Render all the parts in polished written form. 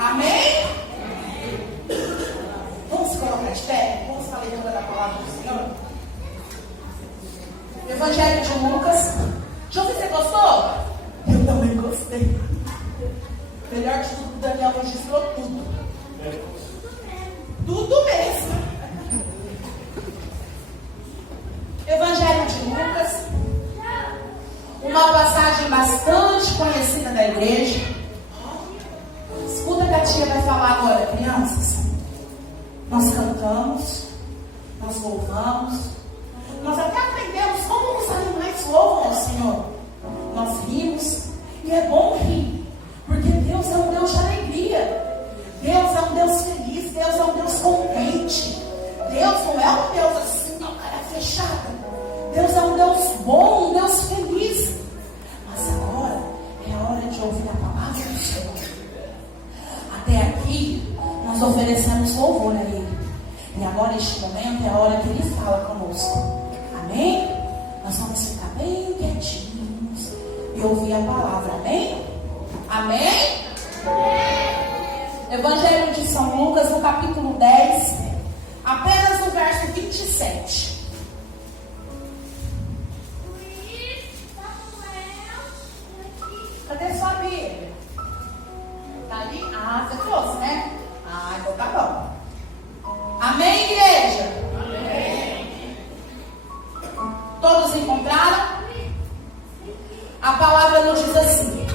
Amém? Vamos se colocar de pé? Vamos para a leitura da palavra do Senhor? Evangelho de Lucas. José, você gostou? Eu também gostei. Melhor de tudo, o Daniel registrou tudo. Tudo mesmo. Evangelho de Lucas. Uma passagem bastante conhecida da igreja. Escuta que a tia vai falar agora, crianças. Nós cantamos, nós louvamos, nós até aprendemos como os animais louvam ao Senhor. Nós rimos, e é bom rir, porque Deus é um Deus de alegria. Deus é um Deus feliz, Deus é um Deus contente. Deus não é um Deus assim, ó, cara fechada. Deus é um Deus bom, um Deus feliz. Mas agora é a hora de ouvir a palavra do Senhor. Até aqui, nós oferecemos louvor a Ele. E agora, neste momento, é a hora que Ele fala conosco. Amém? Nós vamos ficar bem quietinhos e ouvir a palavra. Amém? Amém? Evangelho de São Lucas, no capítulo 10, apenas no verso 27. Cadê sua Bíblia? Tá ali? Ah, você trouxe, né? Ah, então tá bom. Amém, igreja? Amém. Todos encontraram? A palavra nos diz assim: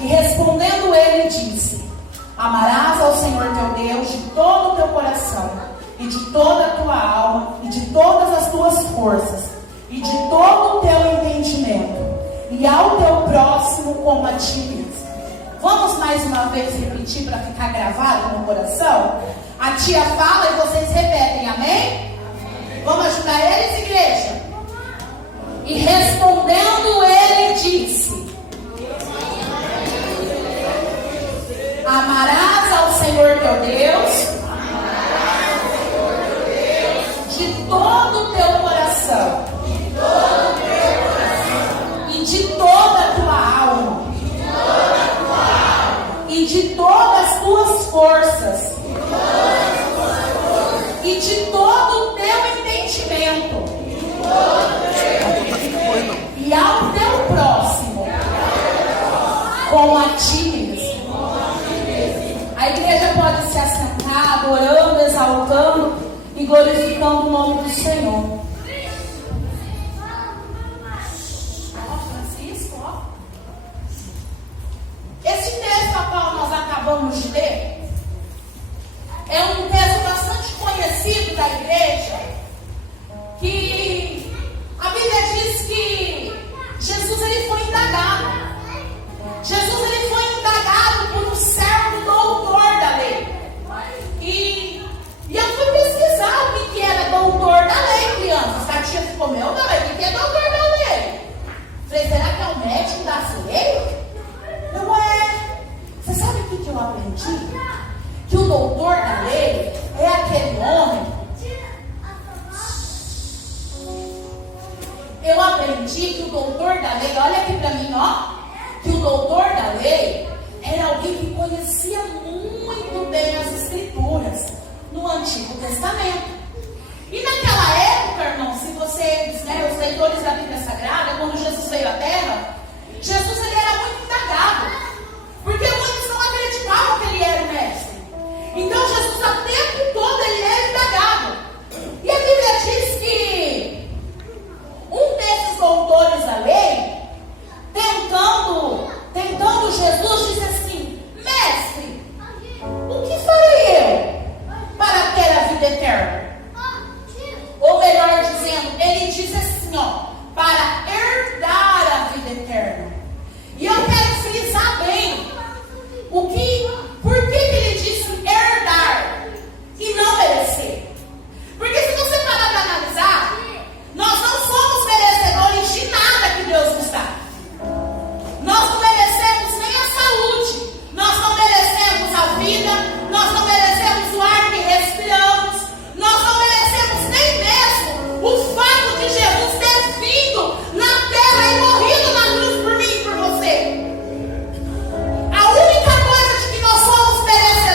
e respondendo ele disse: amarás ao Senhor teu Deus de todo o teu coração, e de toda a tua alma, e de todas as tuas forças, e de todo o teu entendimento, e ao teu próximo como a ti mesmo. Vamos mais uma vez repetir para ficar gravado no coração? A tia fala e vocês repetem, amém? Vamos ajudar eles, igreja? E respondendo ele disse: amarás ao Senhor teu Deus de todo o teu coração e de toda a tua alma e de todas as tuas forças e de todo o teu entendimento, e ao teu próximo como a ti mesmo. A igreja pode se assentar, adorando, exaltando e glorificando o nome do Senhor. Esse texto a qual nós acabamos de ler é um texto bastante conhecido da igreja, que a Bíblia diz que Jesus ele foi indagado. Jesus ele foi indagado por um servo doutor da lei. E eu fui pesquisar o que era doutor da lei, crianças. A tia ficou, meu Deus, o que é doutor da lei? Falei, será que é o médico da lei? Não é. Você sabe o que eu aprendi? Que o doutor da lei é aquele homem. Eu aprendi que o doutor da lei, olha aqui pra mim, ó. Que o doutor da lei era alguém que conhecia muito bem as escrituras no Antigo Testamento. E naquela época, irmão, se vocês, né, os leitores da Bíblia Sagrada, quando Jesus veio à Terra, Jesus ele era muito indagado, porque muitos não acreditavam que ele era o mestre. Então Jesus, o tempo todo, ele era indagado. E a Bíblia diz que um desses doutores da lei, tentando Jesus, disse assim: mestre, o que farei eu para ter a vida eterna? Ou melhor dizendo, ele disse assim, ó, para herdar a vida eterna. E eu quero frisar bem por que ele disse herdar e não merecer. Porque se você parar para analisar, nós não somos merecedores de nada que Deus nos dá. Nós não merecemos nem a saúde, nós não merecemos a vida, nós não merecemos o ar que respiramos, nós não merecemos nem mesmo o fato de Jesus ter vindo na terra e morrido na cruz por mim e por você. A única coisa de que nós somos merecedores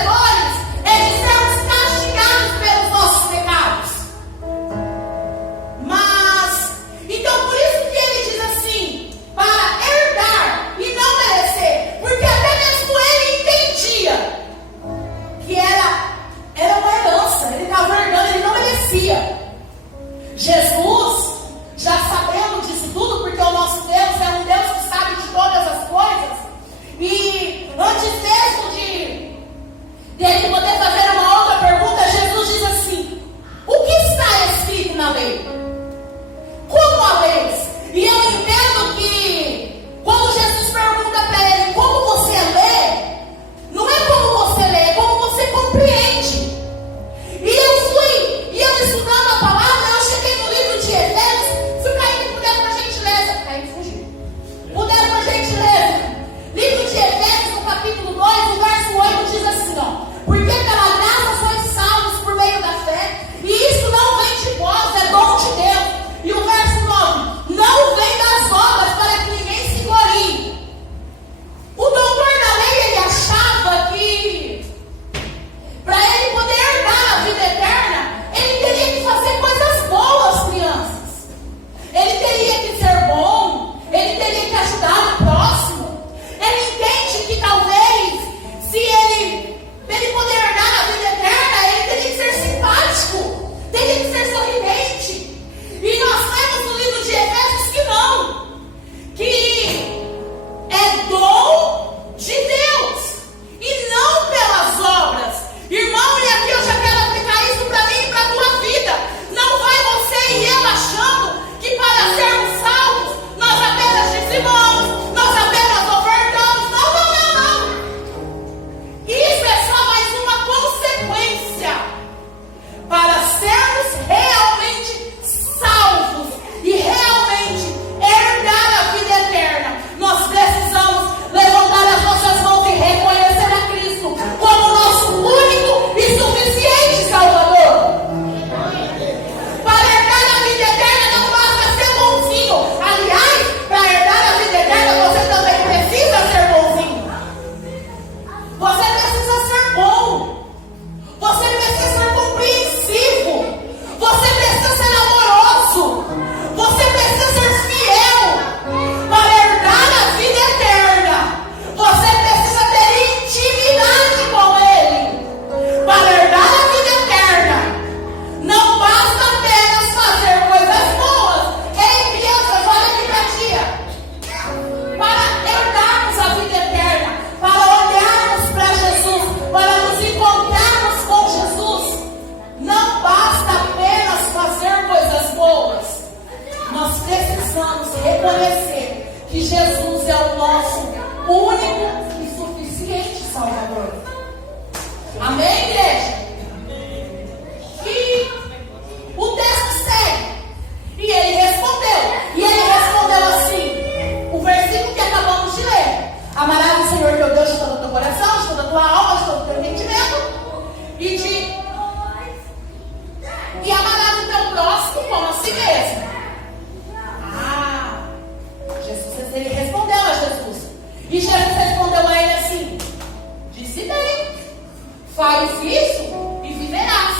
Faz isso e viverás.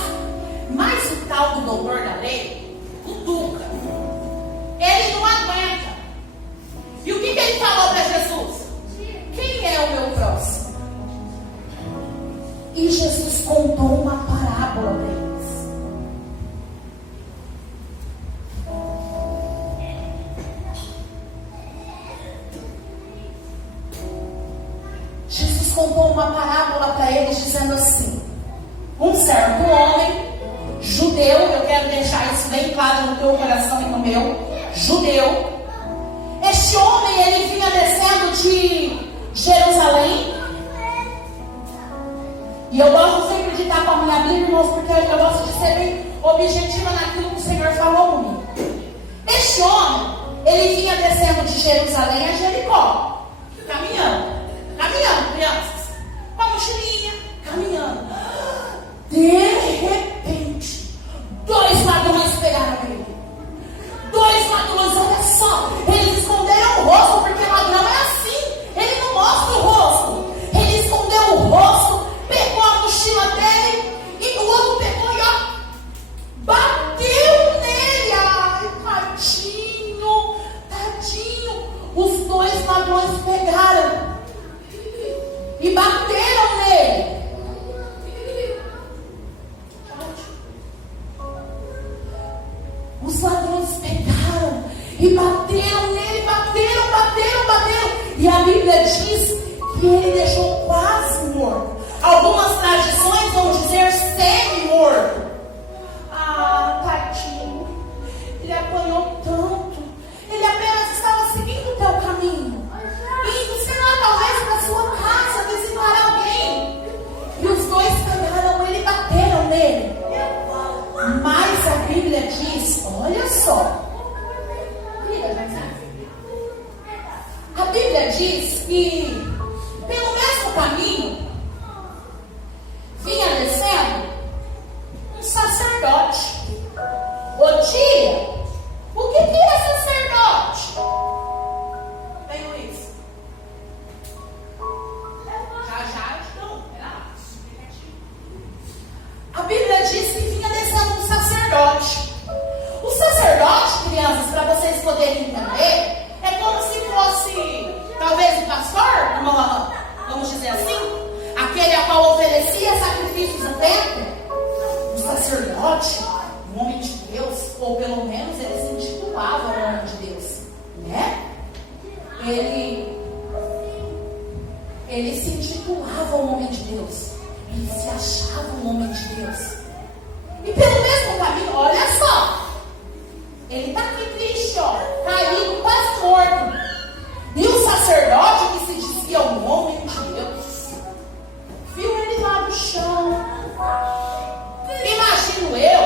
Mas o tal do doutor da lei, cutuca. Ele não aguenta. E o que ele falou para Jesus? Quem é o meu próximo? E Jesus contou uma parábola para eles. Jesus contou uma parábola para eles dizendo assim: um certo homem judeu, eu quero deixar isso bem claro no teu coração e no meu, judeu. Este homem, ele vinha descendo de Jerusalém. E eu gosto sempre de estar com a minha Bíblia, irmãos, porque eu gosto de ser bem objetiva naquilo que o Senhor falou comigo. Este homem, ele vinha descendo de Jerusalém a Jericó, caminhando, crianças, com a mochilinha, caminhando. De repente, 2 ladrões pegaram ele. 2 ladrões, olha só, eles esconderam o rosto, porque ladrão é assim, ele não mostra o rosto. Ele escondeu o rosto, pegou a mochila dele e o outro pegou e ó, bateu nele. Ai, tadinho, tadinho. Os 2 ladrões pegaram e bateram nele. Os ladrões pegaram e bateram nele, bateram. E a Bíblia diz que ele deixou quase morto. Algumas tradições vão dizer semi-morto. Ah, tadinho. Ele apanhou tanto. Ele apenas estava seguindo o teu caminho, indo, sei lá, talvez para sua casa, visitar alguém. E os 2 pegaram ele e bateram nele. Mas a Bíblia diz, olha só. A Bíblia diz que pelo mesmo caminho vinha descendo um sacerdote. Odia. O que é sacerdote? Vem, Luiz. Já, não. A Bíblia diz que vinha descendo um sacerdote. O sacerdote, crianças, para vocês poderem entender, é como se fosse, talvez, um pastor, irmã, vamos dizer assim, aquele a qual oferecia sacrifícios no templo. O sacerdote, um homem de Deus, ou pelo menos ele se intitulava um homem de Deus, né? Ele se intitulava um homem de Deus. Ele se achava um homem de Deus. E pelo mesmo caminho, olha só, ele está aqui triste, ó, caído, quase morto. E o sacerdote, que se dizia um homem de Deus, viu ele lá no chão. Imagino eu,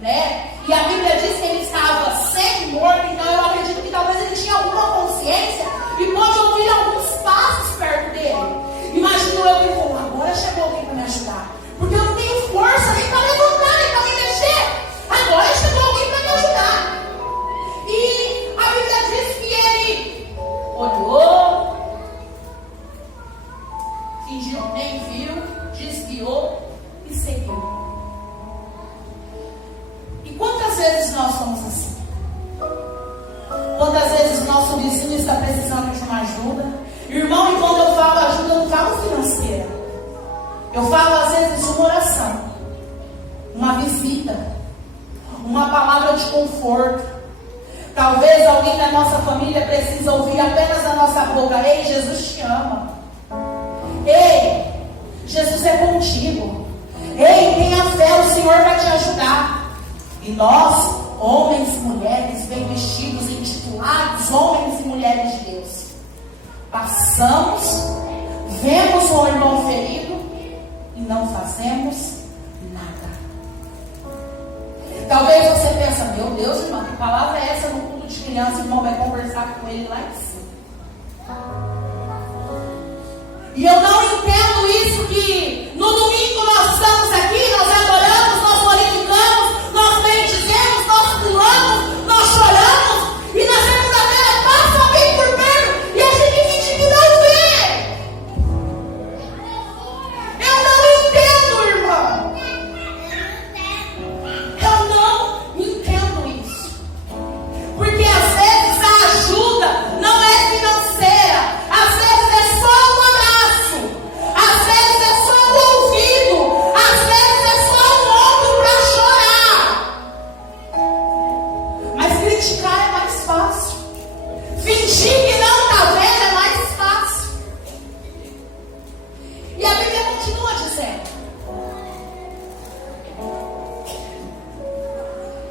né? E a Bíblia diz que ele estava semi-morto, então eu acredito que talvez ele tinha alguma consciência e pôde ouvir alguns passos perto dele. Imagino eu que ele falou: agora chegou alguém para me ajudar, porque eu não tenho força nem para levantar, nem para me mexer. Agora chegou alguém para me ajudar. E a Bíblia diz que ele olhou, fingiu que nem viu, desviou e seguiu. E quantas vezes nós somos assim? Quantas vezes o nosso vizinho está precisando de uma ajuda? Irmão, e quando eu falo ajuda, eu não falo financeira. Eu falo às vezes uma oração, uma visita, uma palavra de conforto. Talvez alguém da nossa família precise ouvir apenas da nossa boca: ei, Jesus te ama. Ei, Jesus é contigo. Ei, tenha fé, o Senhor vai te ajudar. E nós, homens e mulheres bem vestidos, intitulados homens e mulheres de Deus, passamos, vemos o irmão ferido e não fazemos nada. Talvez você pense: meu Deus, irmão, que palavra é essa no culto de criança? O irmão vai conversar com ele lá em cima. E eu não entendo isso, que no domingo nós estamos aqui, nós adoramos, nós glorificamos, nós bendizemos, nós pulamos, nós choramos, e na segunda-feira passa alguém por perto e a gente finge que não vê. Eu não entendo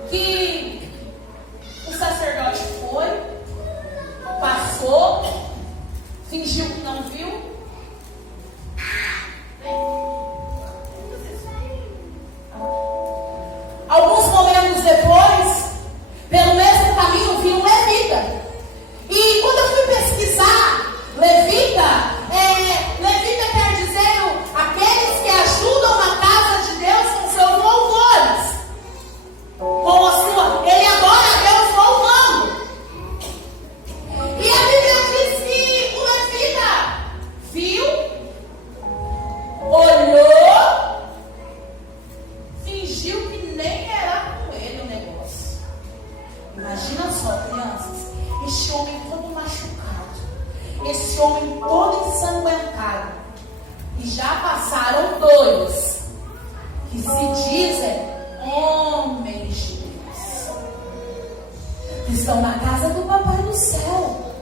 Que o sacerdote foi, passou, fingiu que não viu. Alguns momentos depois, pelo mesmo caminho, vi um levita. E quando eu fui pesquisar, levita quer dizer aqueles que ajudam na casa de Deus com seus louvores. Com a sua, ele adora a Deus louvando. E a Bíblia diz que o levita viu, olhou, fingiu que nem era com ele o negócio. Imagina só, crianças, esse homem todo machucado, esse homem todo ensanguentado. E já passaram dois que se dizem homens de Deus, que estão na casa do Papai do Céu,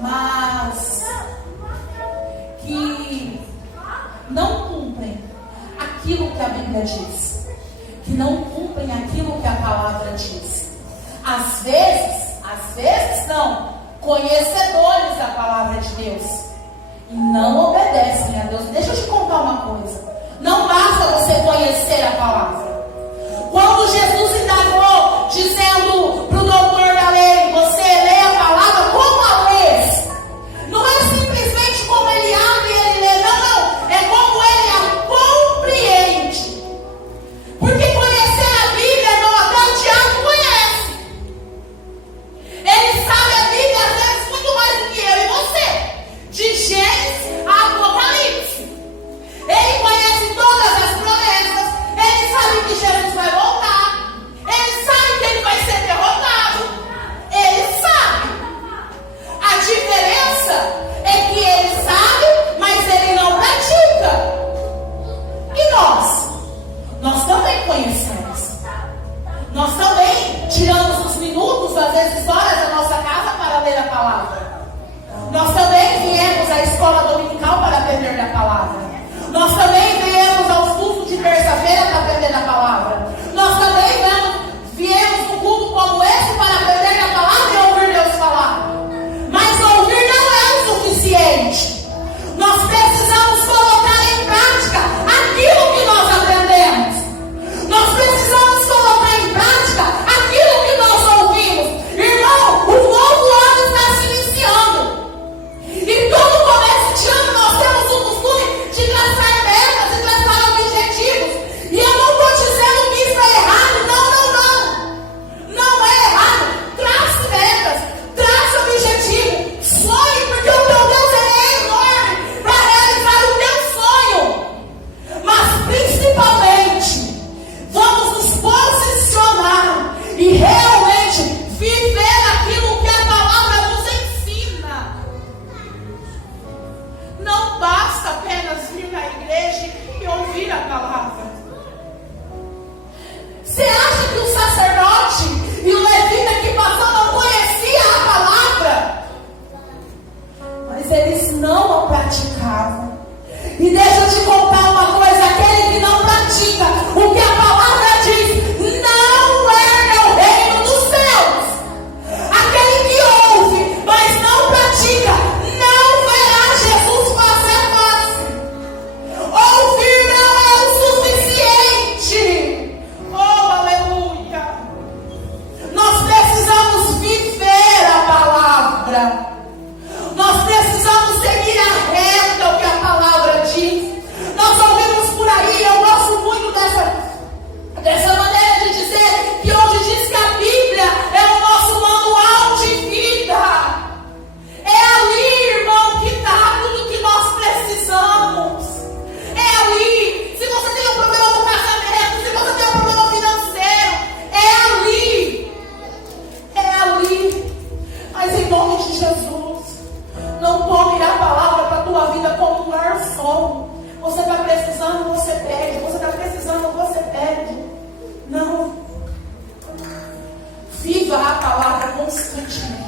mas que não cumprem aquilo que a Bíblia diz, que não cumprem aquilo que a palavra diz. Às vezes não, conhecedores da palavra de Deus, e não obedecem a Deus. Deixa eu te contar uma coisa. Não basta você conhecer a palavra. Quando Jesus indagou, dizendo para o doutor da lei, você lê a palavra como a lês. Não é simplesmente como ele abre e ele lê. Não. É como ele a compreende. Porque conhecer a Bíblia, não, até o diabo conhece. Ele sabe a Bíblia, às vezes, muito mais do que eu e você. De Gênesis a Apocalipse. Ele conhece todas as promessas. Ele sabe que Jesus vai voltar. Ele sabe que ele vai ser derrotado. Ele sabe. A diferença é que ele sabe, mas ele não pratica. E nós? Nós também conhecemos. Nós também tiramos os minutos, às vezes horas da nossa casa para ler a palavra. Nós também viemos à escola dominical para aprender da palavra. Nós também viemos aos cultos de terça-feira para aprender da palavra. Nós também viemos num culto como esse para aprender da palavra e ouvir Deus falar. Mas ouvir não é o suficiente. Nós precisamos colocar em prática aquilo que nós aprendemos. Nós precisamos colocar em prática aquilo que nós ouvimos. Irmão, o novo ano está se iniciando. E todo começo de ano nós temos o costume de traçar metas e traçar objetivos. E eu não estou dizendo que isso é errado. Não. Não é errado. Trace metas, trace objetivo, sonhe, porque o teu Deus é enorme para realizar o teu sonho. Mas principalmente, vamos nos posicionar e realmente viver aquilo que a palavra nos ensina. Não basta apenas vir na igreja e ouvir a palavra. Você acha que o sacerdote e o levita que passou não conheciam a palavra? Mas eles não a praticavam. E deixa eu te contar uma coisa: aquele que não pratica o que a palavra diz, não herda o reino dos céus. Aquele que ouve, mas não pratica, não verá Jesus face a face. Ouvir não é o suficiente. Oh, aleluia. Nós precisamos viver a palavra. Nós precisamos seguir a reta o que a palavra diz. Nós ouvimos por aí, eu gosto muito dessa maneira de dizer, que onde diz que a Bíblia é o nosso manual de vida. É ali, irmão, que está tudo que nós precisamos. É ali. Se você tem um problema no casamento, se você tem um problema financeiro, é ali. É ali. Mas em nome de Jesus, não tome a palavra para a tua vida como um garçom. Você está precisando, você pede. Você está precisando, você pede. Não. Viva a palavra constantemente.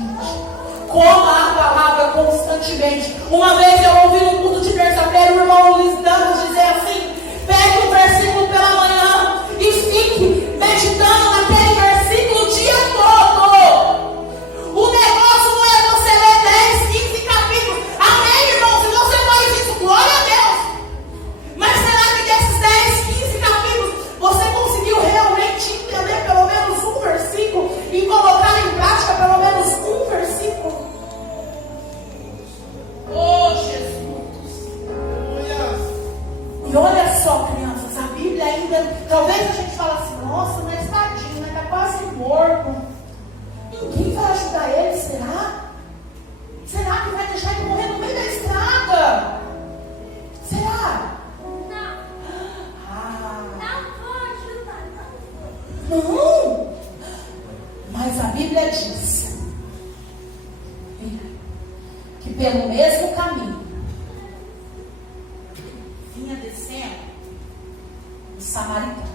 Coma a palavra constantemente. Uma vez eu ouvi no culto de terça-feira o irmão Luiz Dantas dizer só, crianças, a Bíblia ainda, talvez a gente fale assim, nossa, mas tadinho, né? Está quase morto. Ninguém vai ajudar ele, será? Será que vai deixar ele morrer no meio da estrada? Será? Não. Mas a Bíblia diz que pelo mesmo caminho vinha descendo o samaritano.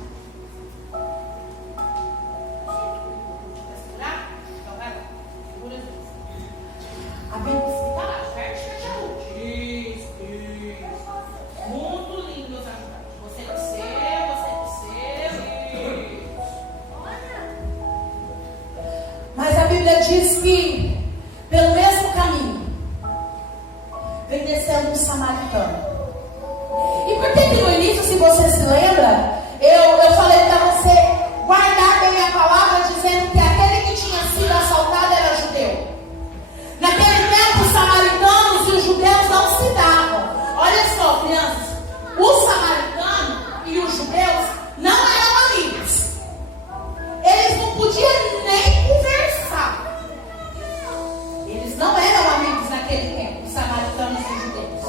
A Bíblia diz que está lá, certo? Diz. Muito lindo os ajudantes. Você desceu. Mas a Bíblia diz que pelo mesmo caminho vem descendo um samaritano. E por que no início, se você se lembra, eu falei para você guardar bem a palavra, dizendo que aquele que tinha sido assaltado era judeu. Naquele tempo, os samaritanos e os judeus não se davam. Olha só, crianças, os samaritanos e os judeus não eram amigos. Eles não podiam nem conversar. Eles não eram amigos naquele tempo, os samaritanos e os judeus.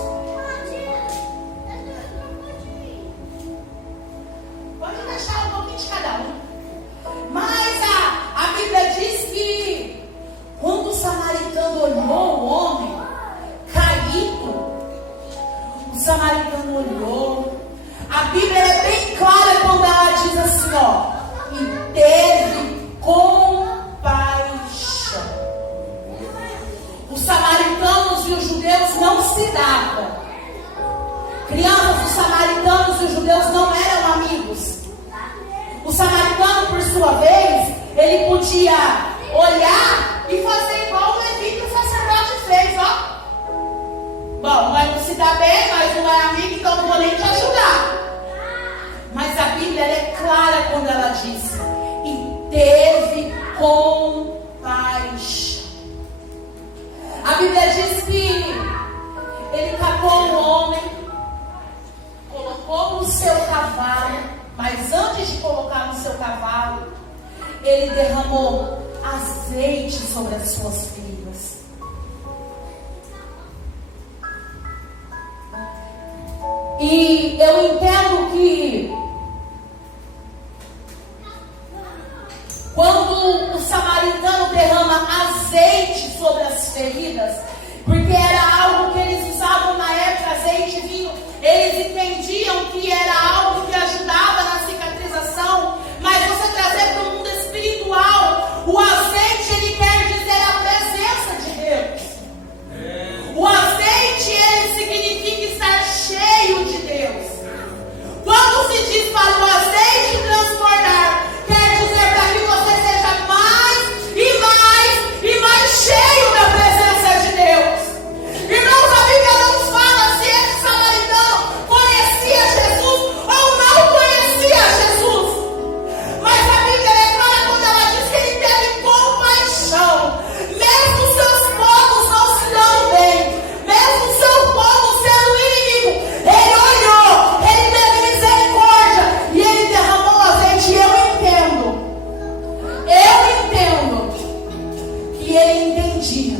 Pode deixar um pouquinho de cada um. Mas a Bíblia diz que quando o samaritano olhou o homem caído, o samaritano olhou. A Bíblia é bem clara quando ela diz assim, ó, e teve compaixão. Os samaritanos e os judeus não se davam. Crianças, os samaritanos e os judeus não eram amigos. O samaritano, por sua vez, ele podia olhar e fazer igual o levita, o sacerdote fez, ó. Bom, mas não se dá bem, mas não é amigo, então não vou nem te ajudar. Mas a Bíblia é clara quando ela diz, e teve compaixão. A Bíblia diz que ele catou o homem, colocou no seu cavalo, mas antes de colocar no seu cavalo, ele derramou azeite sobre as suas feridas. E eu entendo que quando o samaritano derrama azeite sobre as feridas, porque era algo que eles usavam na época, azeite e vinho, eles entendiam que era algo que ajudava na cicatrização, mas você trazer para o mundo espiritual, o azeite ele quer dizer a presença de Deus. O azeite ele significa estar cheio de Deus. Quando se diz para o azeite transbordar, quer dizer para que você seja mais e mais e mais cheio da presença de Deus. Irmãos, a Bíblia não fala se esse samaritano conhecia Jesus ou não conhecia Jesus. Mas a Bíblia é clara quando ela diz que ele teve compaixão. Mesmo seus povos não se dão bem, mesmo seu povo sendo inimigo, ele olhou, ele teve misericórdia e ele derramou azeite. Eu entendo que ele entendia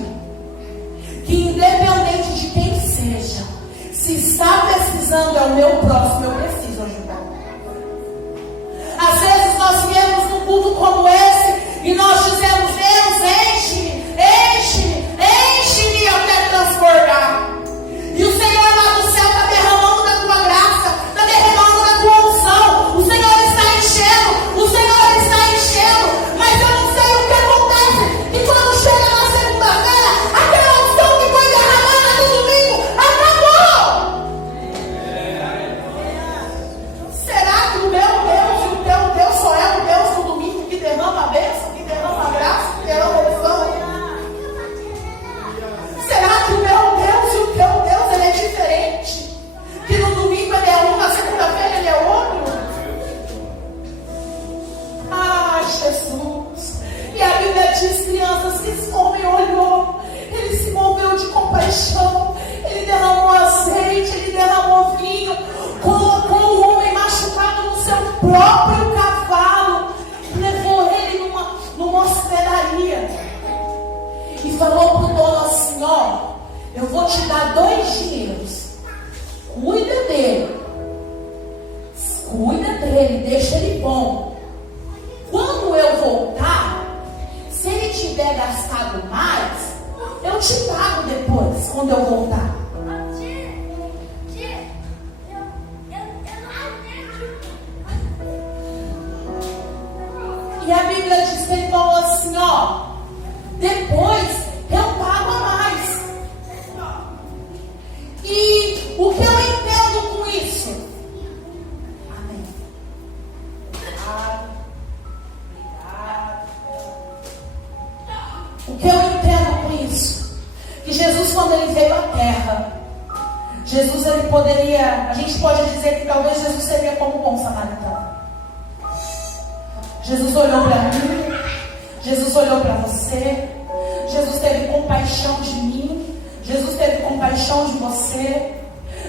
que independente de quem seja, se está precisando é o meu próximo, eu preciso ajudar. Às vezes nós viemos num culto como esse e nós dizemos, Deus, enche-me até transbordar. E o Senhor lá do céu está derramando da tua graça, está derramando da tua unção. O Senhor está enchendo, mas eu não sei o que acontece. E quando chega na segunda-feira, aquela unção que foi derramada no domingo acabou. Será que o meu Deus e o teu Deus só é o Deus do domingo que derrama a bênção, que derrama a graça? eu vou te dar 2 dinheiros. Cuida dele. Cuida dele, deixa ele bom. Quando eu voltar, se ele tiver gastado mais, eu te pago depois, quando eu voltar. E a Bíblia diz que ele falou assim, ó, depois eu pago a mais. E o que eu entendo com isso? Amém. Obrigado. O que eu entendo com isso? Que Jesus, quando ele veio à terra, Jesus, ele poderia, a gente pode dizer que talvez Jesus seria como um bom samaritano. Jesus olhou para mim, Jesus olhou para você, Jesus teve compaixão de mim, Jesus teve compaixão de você,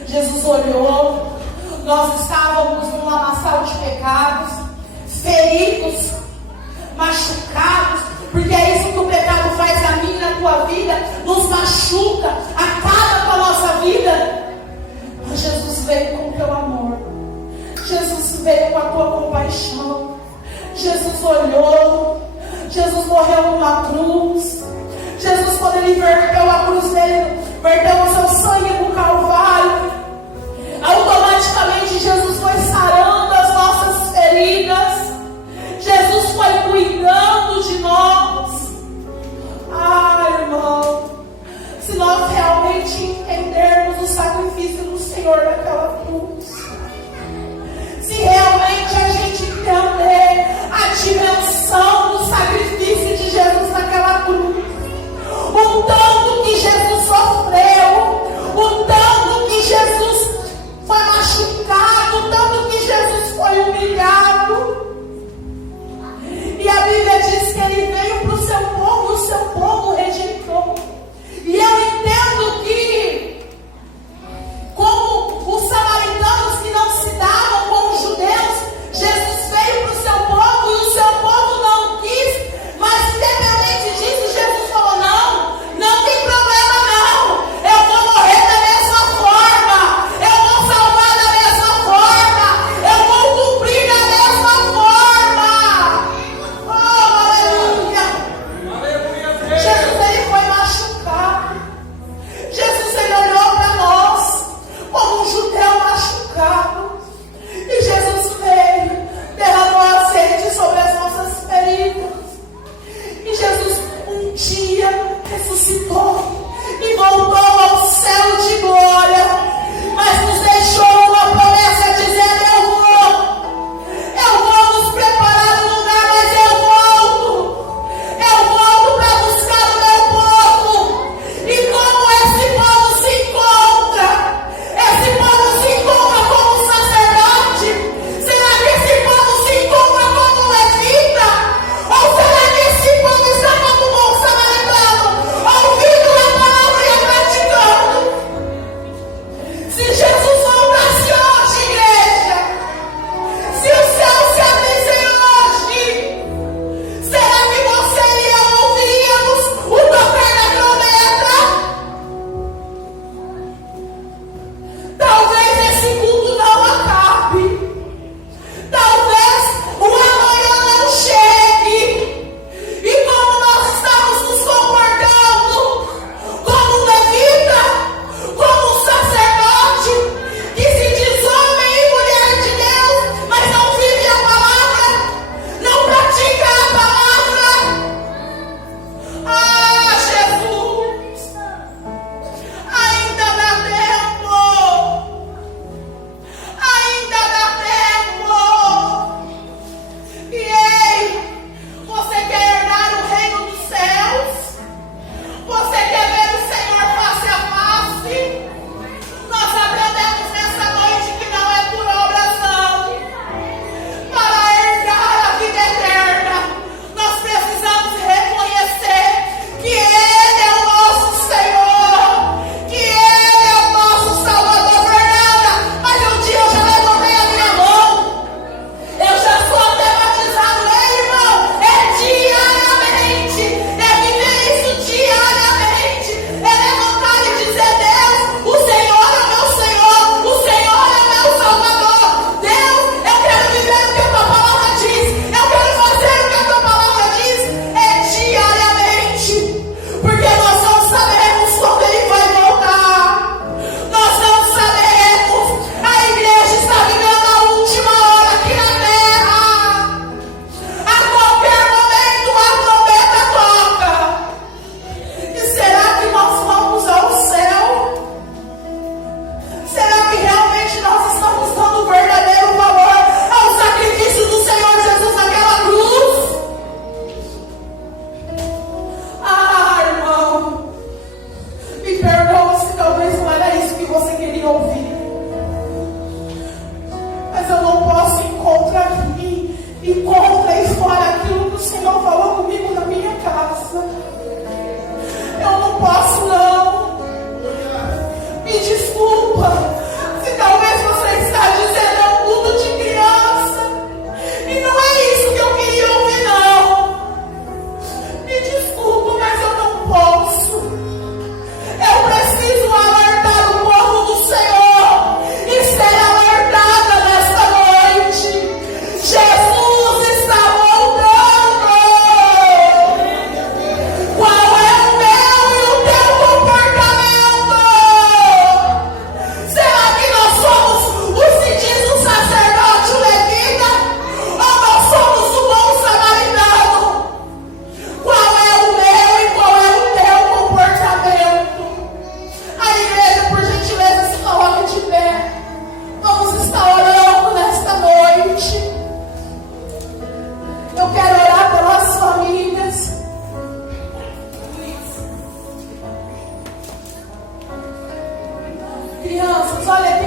Jesus olhou, nós estávamos num lamaçal de pecados, feridos, machucados, porque é isso que o pecado faz na minha e na tua vida, nos machuca, acaba com a nossa vida. Mas Jesus veio com o teu amor, Jesus veio com a tua compaixão, Jesus olhou, Jesus morreu numa cruz, Jesus, quando ele verteu a cruz dele, verteu o seu sangue no Calvário, automaticamente Jesus foi sarando as nossas feridas, Jesus foi cuidando de nós. Irmão, se nós realmente entendermos o sacrifício do Senhor naquela cruz, se realmente a gente entender a dimensão do sacrifício de Jesus naquela cruz, o tanto que Jesus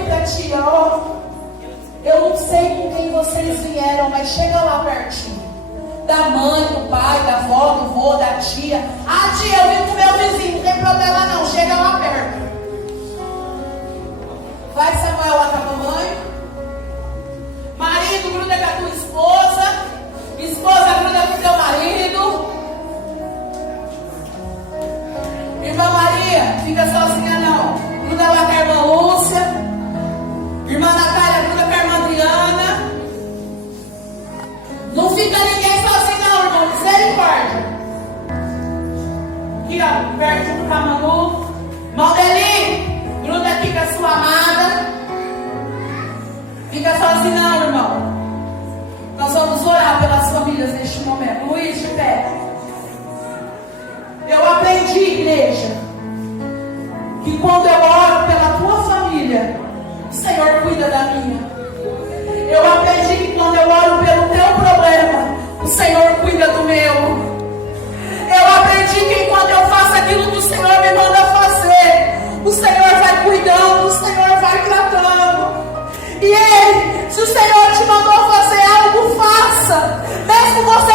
Eita, tia, ó, eu não sei com quem vocês vieram, mas chega lá pertinho. Da mãe, do pai, da avó, do vô, da tia. Ah, tia, eu vim com meu vizinho, não tem problema não, chega lá perto. Vai, Samuel, lá com a mamãe. Marido, gruda com a tua esposa. Esposa, gruda com o teu marido. Irmã Maria, fica sozinha não. Gruda lá com a irmã Lúcia. Irmã Natália, gruda com a irmã Adriana. Não fica ninguém sozinho não, irmão. Misericórdia. Aqui, ó, perto do Camanu. Maldeli, gruda aqui com a sua amada. Fica sozinho não, irmão. Nós vamos orar pelas famílias neste momento. Luiz, de pé. Eu aprendi, igreja, que quando eu oro pela tua família, o Senhor cuida da minha. Eu aprendi que quando eu oro pelo teu problema, o Senhor cuida do meu. Eu aprendi que quando eu faço aquilo que o Senhor me manda fazer, o Senhor vai cuidando, o Senhor vai tratando. E Ele, se o Senhor te mandou fazer algo, faça. Mesmo você